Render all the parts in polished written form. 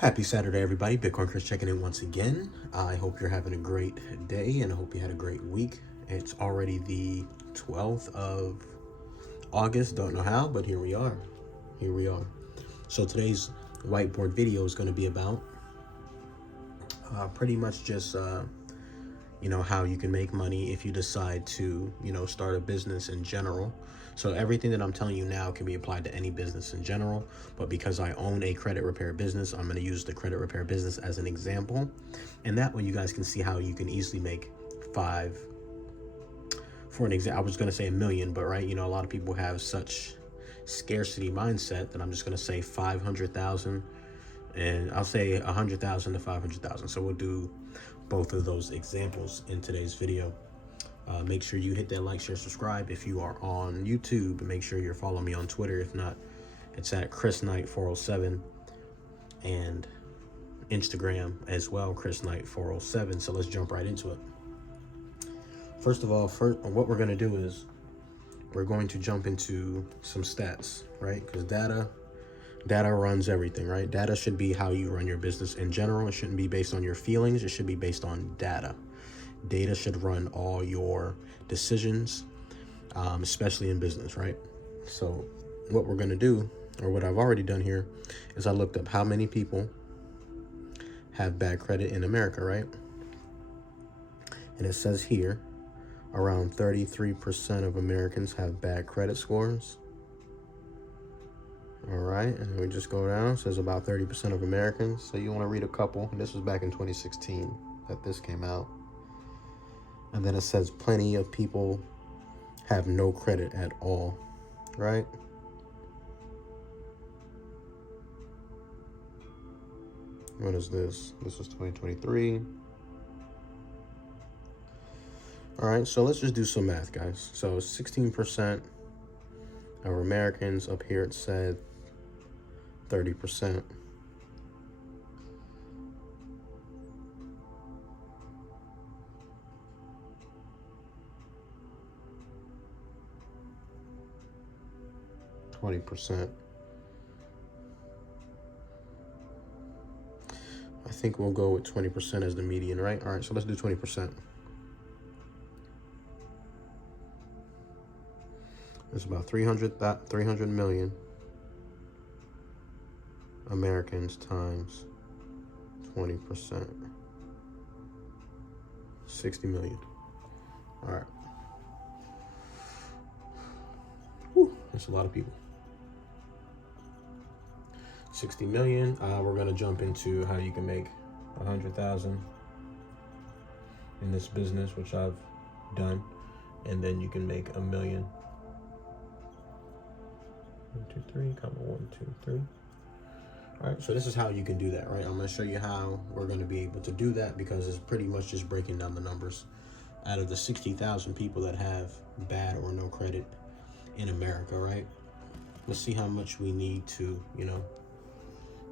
Happy Saturday, everybody. Bitcoin Chris checking in once again. I hope you're having a great day and I hope you had a great week. It's already the 12th of August. Don't know how, but here we are. Here we are. So today's whiteboard video is going to be about pretty much just, how you can make money if you decide to, start a business in general. So everything that I'm telling you now can be applied to any business in general, but because I own a credit repair business, I'm going to use the credit repair business as an example. And that way you guys can see how you can easily make for an example, I was going to say a million, but right, a lot of people have such scarcity mindset that I'm just going to say 500,000, and I'll say 100,000 to 500,000. So we'll do both of those examples in today's video. Make sure you hit that like, share, subscribe. If you are on YouTube, make sure you're following me on Twitter. If not, it's at Chris Knight 407, and Instagram as well, Chris Knight 407. So let's jump right into it. First of all, what we're going to do is we're going to jump into some stats, right? Because data runs everything, right? Data should be how you run your business in general. It shouldn't be based on your feelings. It should be based on data. Data should run all your decisions, especially in business, right? So what we're going to do, or what I've already done here, is I looked up how many people have bad credit in America, right? And it says here, around 33% of Americans have bad credit scores. All right, and then we just go down. It says about 30% of Americans. So you want to read a couple. And this was back in 2016 that this came out. And then it says plenty of people have no credit at all, right? When is this? This was 2023. All right, so let's just do some math, guys. So 16% of Americans, up here it said 30%. %. I think we'll go with 20% as the median, right? All right, so let's do 20%. It's about 300 million Americans times 20%. 60 million. All right. Whew, that's a lot of people. 60 million. We're going to jump into how you can make 100,000 in this business, which I've done. And then you can make a million. 1, 2, 3, 1, 2, 3. All right, so this is how you can do that, right? I'm going to show you how we're going to be able to do that, because it's pretty much just breaking down the numbers. Out of the 60,000 people that have bad or no credit in America, right? Let's see how much we need to,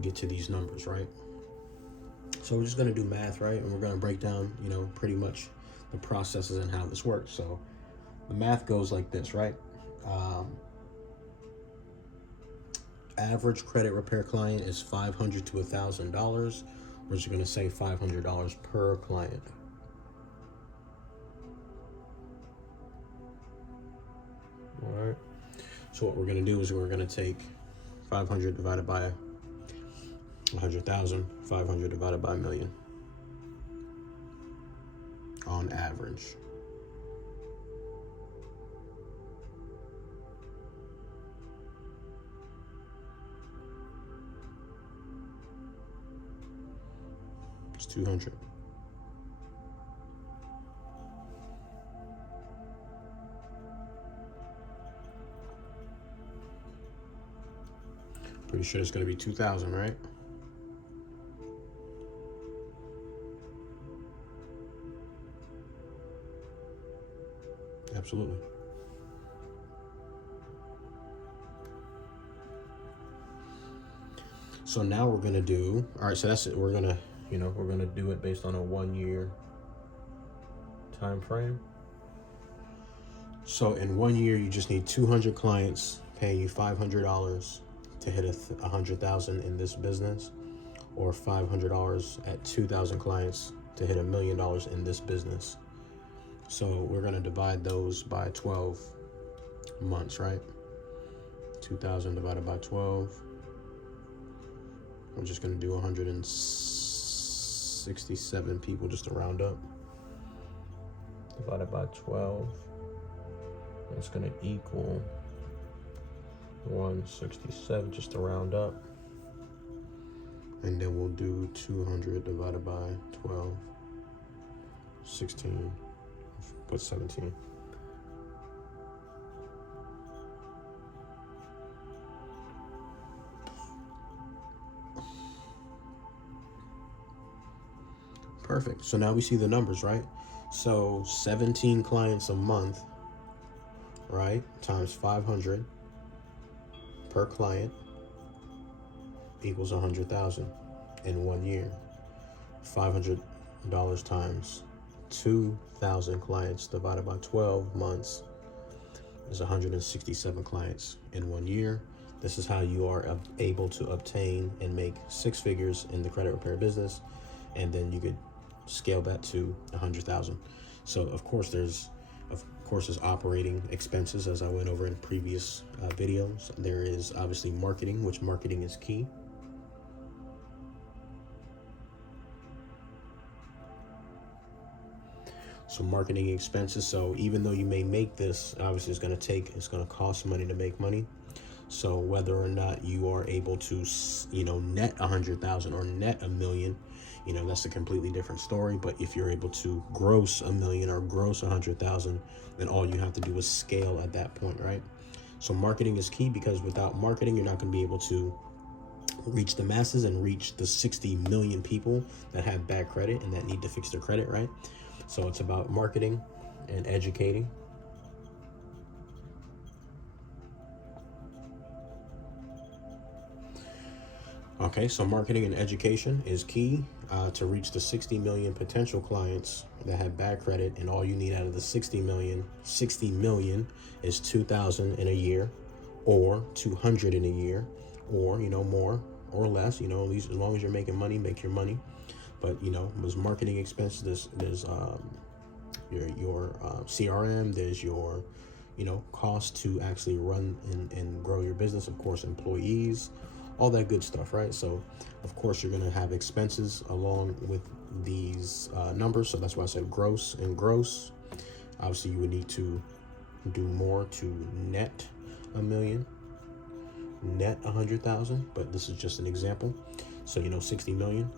get to these numbers, right? So we're just going to do math, right? And we're going to break down, pretty much the processes and how this works. So the math goes like this, right? Average credit repair client is $500 to $1,000. We're just going to say $500 per client. All right. So what we're going to do is we're going to take 500 divided by 100,000, 500 divided by a million on average. It's 200. Pretty sure it's going to be 2,000, right? Absolutely. So now we're going to do, all right, so that's it. We're going to, we're going to do it based on a 1 year time frame. So in 1 year, you just need 200 clients paying you $500 to hit 100,000 in this business. or $500 at 2,000 clients to hit $1 million in this business. So we're going to divide those by 12 months, right? 2,000 divided by 12. I'm just going to do 167 people just to round up. Divided by 12. It's going to equal 167 just to round up. And then we'll do 200 divided by 12. 16. Put 17. Perfect. So now we see the numbers, right? So 17 clients a month, right? Times 500 per client equals 100,000 in 1 year. $500 times 2,000 clients divided by 12 months is 167 clients in 1 year. This is how you are able to obtain and make 6 figures in the credit repair business, and then you could scale that to 100,000. So of course there's operating expenses, as I went over in previous videos. There is obviously marketing, which marketing is key. So marketing expenses. So even though you may make this, obviously it's going to cost money to make money. So whether or not you are able to, net 100,000 or net $1 million, that's a completely different story. But if you're able to gross $1 million or gross 100,000, then all you have to do is scale at that point, right? So marketing is key, because without marketing, you're not going to be able to reach the masses and reach the 60 million people that have bad credit and that need to fix their credit, right? So it's about marketing and educating. Okay, so marketing and education is key to reach the 60 million potential clients that have bad credit, and all you need out of the 60 million is 2,000 in a year, or 200 in a year, or more or less. At least as long as you're making money, make your money. But there's marketing expenses. There's your CRM. There's your cost to actually run and grow your business. Of course, employees, all that good stuff, right? So of course you're going to have expenses along with these numbers. So that's why I said gross and gross. Obviously you would need to do more to net $1 million, net 100,000, but this is just an example. So 60 million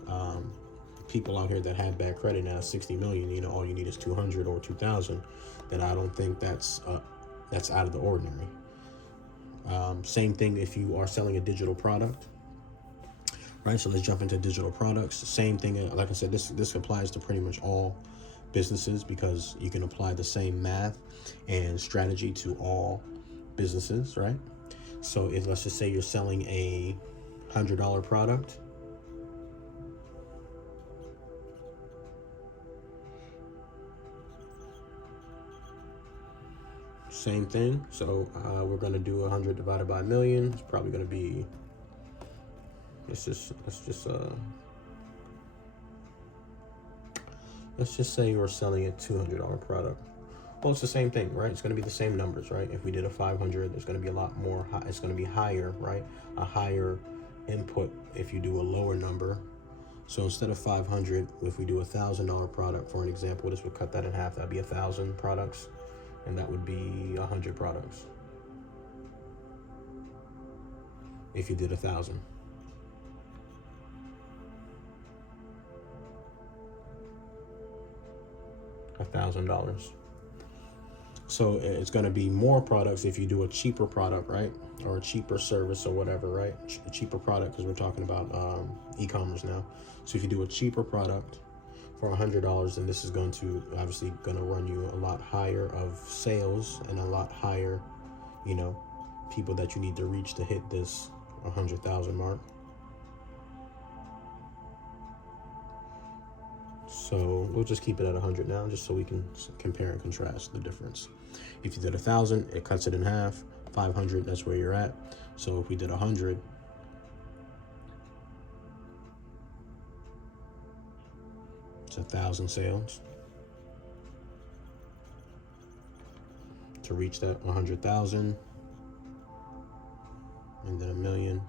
people out here that have bad credit now, 60 million, all you need is 200 or 2,000. Then I don't think that's out of the ordinary. Same thing if you are selling a digital product, right? So let's jump into digital products. Same thing. Like I said, this applies to pretty much all businesses, because you can apply the same math and strategy to all businesses, right? So let's just say you're selling a $100 product. Same thing. So we're going to do 100 divided by 1 million. It's probably going to be, let's just say we're selling a $200 product. Well, it's the same thing, right? It's going to be the same numbers, right? If we did a 500, there's going to be a lot more. It's going to be higher, right? A higher input if you do a lower number. So instead of 500, if we do a $1,000 product, for an example, this would cut that in half. That'd be 1,000 products. And that would be 100 products if you did 1,000. $1,000. So it's going to be more products if you do a cheaper product, right? Or a cheaper service or whatever, right? A cheaper product, because we're talking about e-commerce now. So if you do a cheaper product for $100, then this is going to obviously run you a lot higher of sales and a lot higher, people that you need to reach to hit this 100,000 mark. So we'll just keep it at 100 now, just so we can compare and contrast the difference. If you did 1,000, it cuts it in half. 500, that's where you're at. So if we did 100, It's 1,000 sales to reach that 100,000, and then 1,000,000,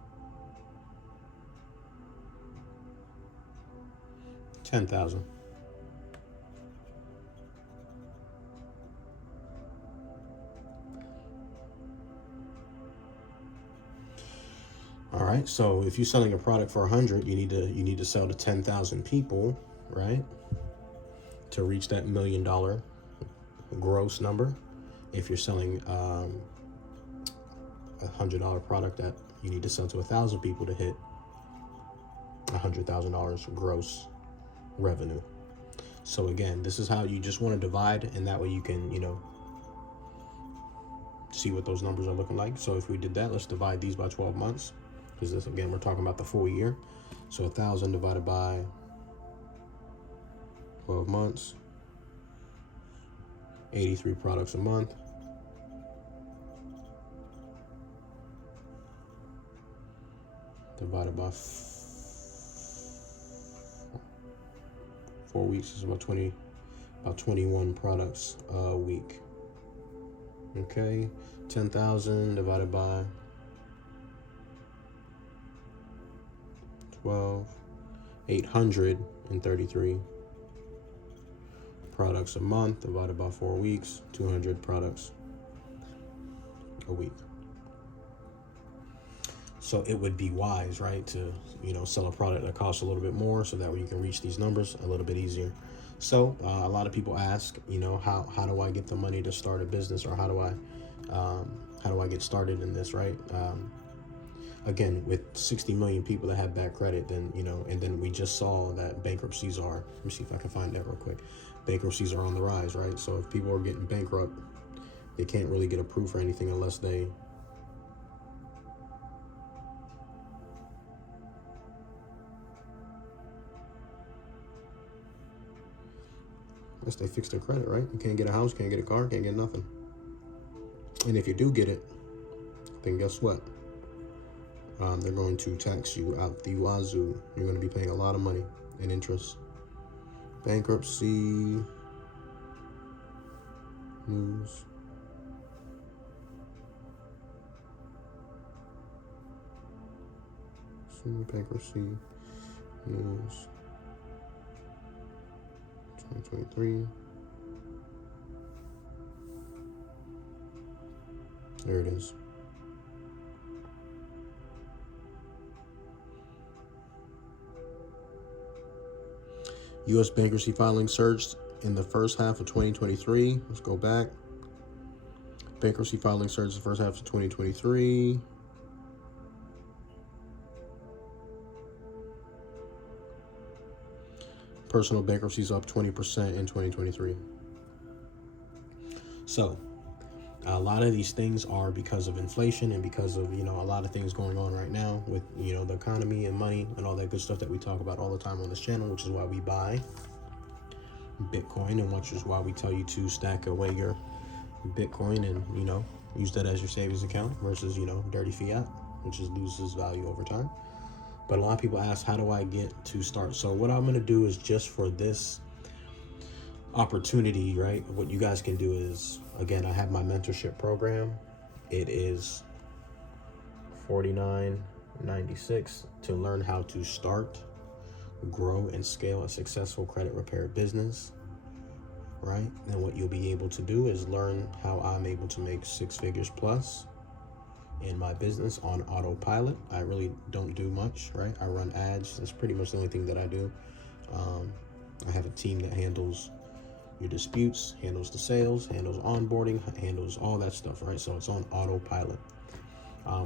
10,000. All right, so if you're selling a product for 100, you need to sell to 10,000 people, right? To reach that $1 million gross number. If you're selling a $100 product, that you need to sell to 1,000 people to hit $100,000 gross revenue. So again, this is how you just want to divide, and that way you can, see what those numbers are looking like. So if we did that, let's divide these by 12 months, because this, again, we're talking about the full year. So 1,000 divided by 12 months, 83 products a month. Divided by 4 weeks is about 21 products a week. Okay, 10,000 divided by 12, 833 products a month divided by 4 weeks, 200 products a week. So it would be wise, right, to, sell a product that costs a little bit more, so that way you can reach these numbers a little bit easier. So a lot of people ask, how do I get the money to start a business, or how do I get started in this, right? Again, with 60 million people that have bad credit, then, and then we just saw that bankruptcies are, let me see if I can find that real quick. Bankruptcies are on the rise, right? So if people are getting bankrupt, they can't really get approved for anything unless they fix their credit, right? You can't get a house, can't get a car, can't get nothing. And if you do get it, then guess what? They're going to tax you out the wazoo. You're going to be paying a lot of money in interest. Bankruptcy news. Bankruptcy news 2023. There it is. U.S. bankruptcy filing surged in the first half of 2023. Let's go back. Bankruptcy filing surged in the first half of 2023. Personal bankruptcies up 20% in 2023. So a lot of these things are because of inflation and because of, a lot of things going on right now with, the economy and money and all that good stuff that we talk about all the time on this channel, which is why we buy Bitcoin, and which is why we tell you to stack away your Bitcoin and, use that as your savings account versus, dirty fiat, which loses value over time. But a lot of people ask, how do I get to start? So what I'm going to do is, just for this opportunity, right, what you guys can do is, again, I have my mentorship program. It is $49.96 to learn how to start, grow, and scale a successful credit repair business, right? And what you'll be able to do is learn how I'm able to make 6 figures plus in my business on autopilot. I really don't do much, right? I run ads. That's pretty much the only thing that I do. I have a team that handles your disputes, handles the sales, handles onboarding, handles all that stuff, right? So it's on autopilot.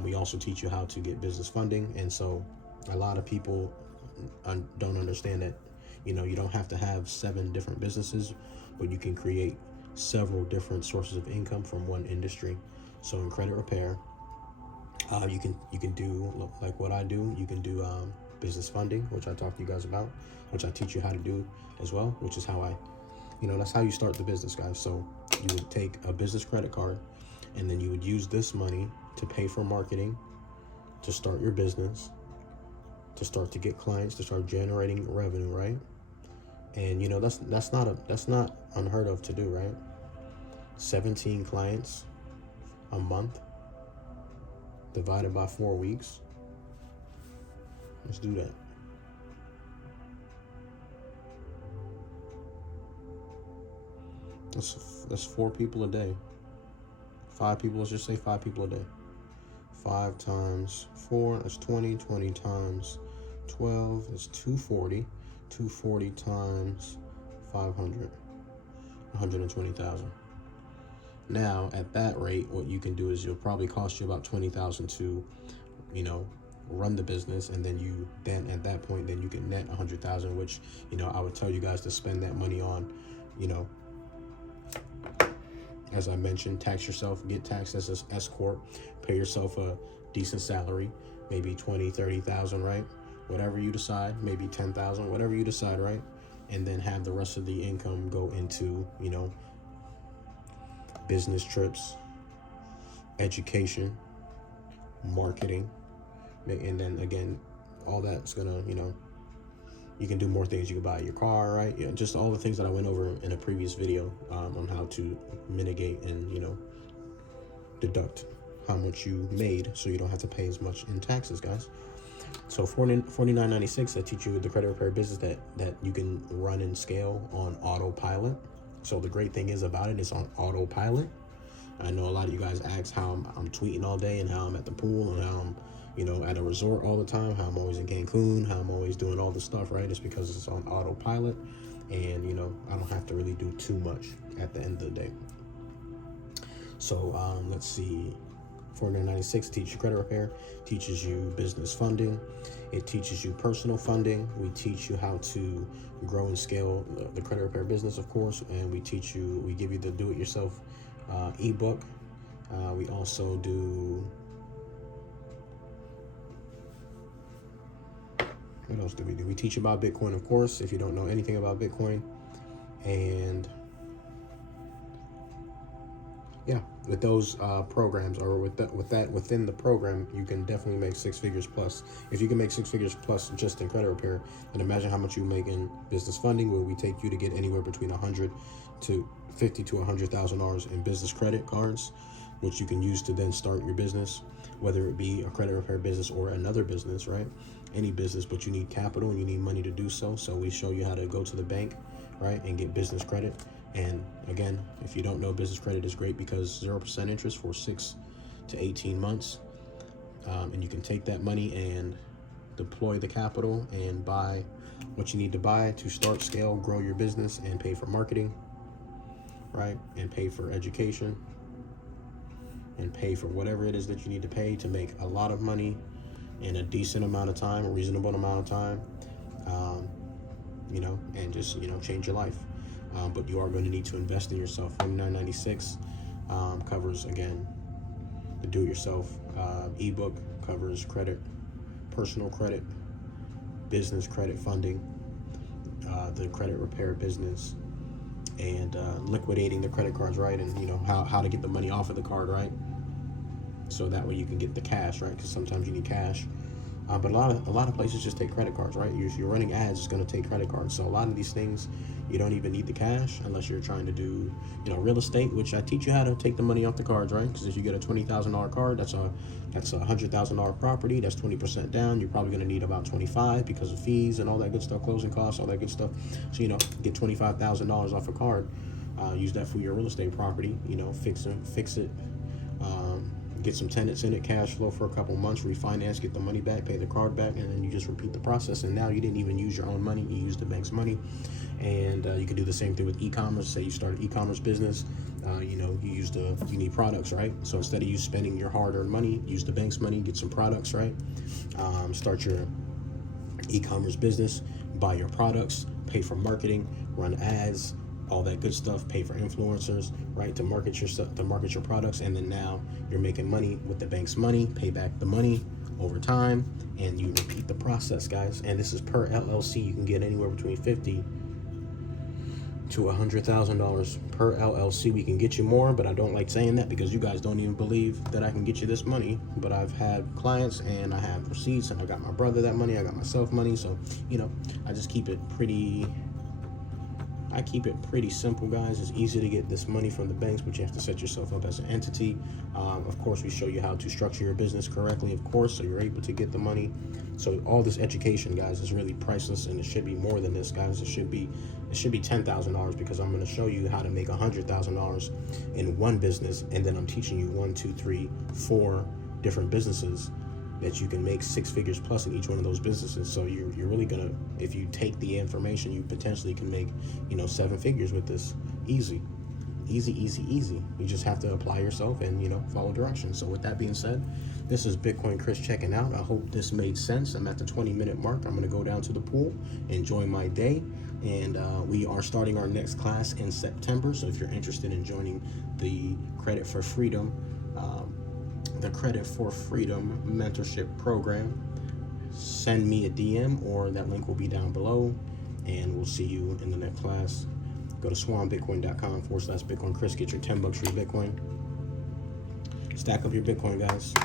We also teach you how to get business funding. And so a lot of people don't understand that, you don't have to have 7 different businesses, but you can create several different sources of income from one industry. So in credit repair, you can do like what I do. You can do business funding, which I talk to you guys about, which I teach you how to do as well, which is how that's how you start the business, guys. So you would take a business credit card, and then you would use this money to pay for marketing, to start your business, to start to get clients, to start generating revenue, right? And you know, that's not unheard of to do, right? 17 clients a month divided by 4 weeks. Let's do that. That's 4 people a day. 5 people, let's just say 5 people a day. 5 times 4, that's 20. 20 times 12 is 240. 240 times 500, 120,000. Now, at that rate, what you can do is it'll probably cost you about 20,000 to, you know, run the business, and then at that point, then you can net 100,000, which, you know, I would tell you guys to spend that money on, you know, as I mentioned, tax yourself, get taxed as an S corp, pay yourself a decent salary, maybe 20, 30,000, right? Whatever you decide, maybe 10,000, whatever you decide, right? And then have the rest of the income go into, you know, business trips, education, marketing, and then again, all that's gonna, you know, you can do more things. You can buy your car, right? Yeah, just all the things that I went over in a previous video on how to mitigate and, you know, deduct how much you made so you don't have to pay as much in taxes, guys. So $49.96, I teach you the credit repair business that you can run and scale on autopilot. So the great thing is about it, it's on autopilot. I know a lot of you guys ask how I'm tweeting all day and how I'm at the pool and how I'm, you know, at a resort all the time, how I'm always in Cancun, how I'm always doing all this stuff, right? It's because it's on autopilot, and, you know, I don't have to really do too much at the end of the day. So let's see. $496 teaches you credit repair, teaches you business funding, it teaches you personal funding. We teach you how to grow and scale the credit repair business, of course, and we give you the do-it-yourself ebook. We also do, what else do? We teach you about Bitcoin, of course, if you don't know anything about Bitcoin. And yeah, with those programs, or with that within the program, you can definitely make 6 figures plus. If you can make 6 figures plus just in credit repair, then imagine how much you make in business funding, where we take you to get anywhere between $100 to $50 to $100,000 in business credit cards, which you can use to then start your business, whether it be a credit repair business or another business, right? Any business, but you need capital and you need money to do so. So we show you how to go to the bank, right, and get business credit. And again, if you don't know, business credit is great because 0% interest for 6 to 18 months. And you can take that money and deploy the capital and buy what you need to buy to start, scale, grow your business, and pay for marketing, right? And pay for education, and pay for whatever it is that you need to pay to make a lot of money in a decent amount of time, a reasonable amount of time, you know, and just, you know, change your life. But you are going to need to invest in yourself. $49.96 covers, again, the do-it-yourself ebook, covers credit, personal credit, business credit funding, the credit repair business, and liquidating the credit cards, right? And, you know, how to get the money off of the card, right? So that way you can get the cash, right? Because sometimes you need cash. But a lot of places just take credit cards, right? If you're running ads, it's going to take credit cards. So a lot of these things, you don't even need the cash unless you're trying to do, you know, real estate, which I teach you how to take the money off the cards, right? Because if you get a $20,000 card, that's a $100,000 property. That's 20% down. You're probably going to need about 25 because of fees and all that good stuff, closing costs, all that good stuff. So, you know, get $25,000 off a card. Use that for your real estate property. You know, fix it. Get some tenants in it, cash flow for a couple months, refinance, get the money back, pay the card back, and then you just repeat the process. And now you didn't even use your own money, you used the bank's money. And you can do the same thing with e-commerce. Say you start an e-commerce business, you know, you need products, right? So instead of you spending your hard-earned money, use the bank's money, get some products, right? Start your e-commerce business, buy your products, pay for marketing, run ads, all that good stuff, pay for influencers, right, to market your stuff, to market your products. And then now you're making money with the bank's money, pay back the money over time, and you repeat the process, guys. And this is per LLC. You can get anywhere between $50,000 to $100,000 per LLC. We can get you more, but I don't like saying that because you guys don't even believe that I can get you this money. But I've had clients and I have receipts, and I got my brother that money, I got myself money. So, you know, I just keep it pretty I keep it pretty simple, guys. It's easy to get this money from the banks, but you have to set yourself up as an entity. Of course, we show you how to structure your business correctly, of course, so you're able to get the money. So all this education, guys, is really priceless, and it should be more than this, guys. It should be $10,000, because I'm going to show you how to make $100,000 in one business, and then I'm teaching you 1, 2, 3, 4 different businesses that you can make 6 figures plus in each one of those businesses. So you're really gonna, if you take the information, you potentially can make, 7 figures with this. Easy. You just have to apply yourself and, follow directions. So with that being said, this is Bitcoin Chris checking out. I hope this made sense. I'm at the 20-minute mark. I'm gonna go down to the pool, enjoy my day, and we are starting our next class in September. So if you're interested in joining the Credit for Freedom mentorship program, send me a DM, or that link will be down below, and we'll see you in the next class. Go to swanbitcoin.com/Bitcoin Chris. Get your $10 free Bitcoin. Stack up your Bitcoin, guys.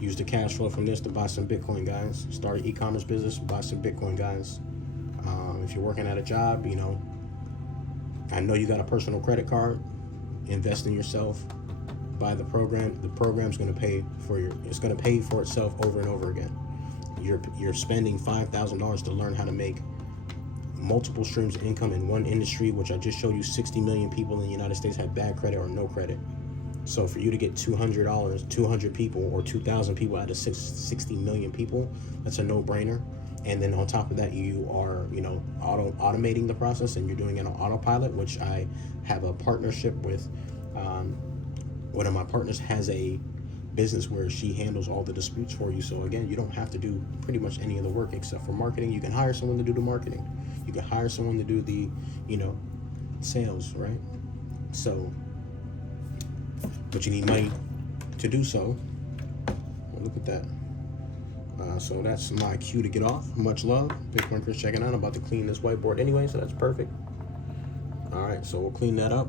Use the cash flow from this to buy some Bitcoin, guys. Start an e-commerce business, buy some Bitcoin, guys. If you're working at a job, I know you got a personal credit card. Invest in yourself. Buy the program. The program's going to pay for it's going to pay for itself over and over again. You're spending $5,000 to learn how to make multiple streams of income in one industry, which I just showed you. 60 million people in the United States have bad credit or no credit. So for you to get $200 people, or 2,000 people out of 60 million people, that's a no-brainer. And then on top of that, you are, automating the process, and you're doing it on autopilot, which I have a partnership with. One of my partners has a business where she handles all the disputes for you. So again, you don't have to do pretty much any of the work except for marketing. You can hire someone to do the marketing. You can hire someone to do the, sales, right? So, but you need money to do so. Well, look at that. So that's my cue to get off. Much love. Bitcoin Chris checking out. I'm about to clean this whiteboard anyway, so that's perfect. All right, so we'll clean that up.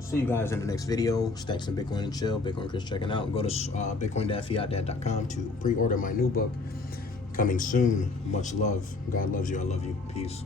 See you guys in the next video. Stack some Bitcoin and chill. Bitcoin Chris checking out. Go to bitcoin.fiatdad.com to pre-order my new book. Coming soon. Much love. God loves you. I love you. Peace.